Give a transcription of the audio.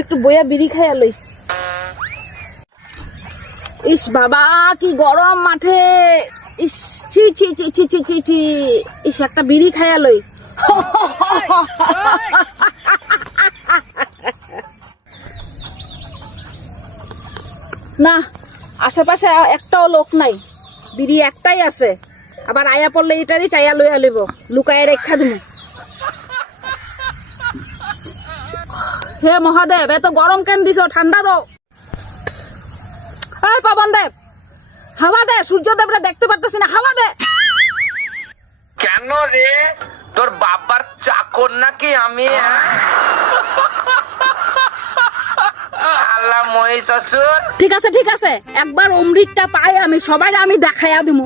একটু বইয়া বিড়ি খাইয়া লই। ইস বাবা কি গরম মাঠে, ইস ছি ছি ছি ছি ছি ছি ছি, ইস একটা বিড়ি খাইয়া লই। না আশেপাশে একটাও লোক নাই, বিড়ি একটাই আছে, আবার আয়া পড়লে এটারই চাইয়া লইয়া লইব, লুকায় রেখা দিমু। হে মহাদেব, এত গরম কেন দিছো, ঠান্ডা দাও। এই পবন দেব, হাওয়া দে, সূর্যদেবরা দেখতে পারতেছি না, হাওয়া দে। কেন রে, তোর বাবার চাকর নাকি আমি? আল্লাহ মহিষাসুর। ঠিক আছে ঠিক আছে, একবার অমৃতটা পাই আমি, সবাই আমি দেখাইয়া দিমু।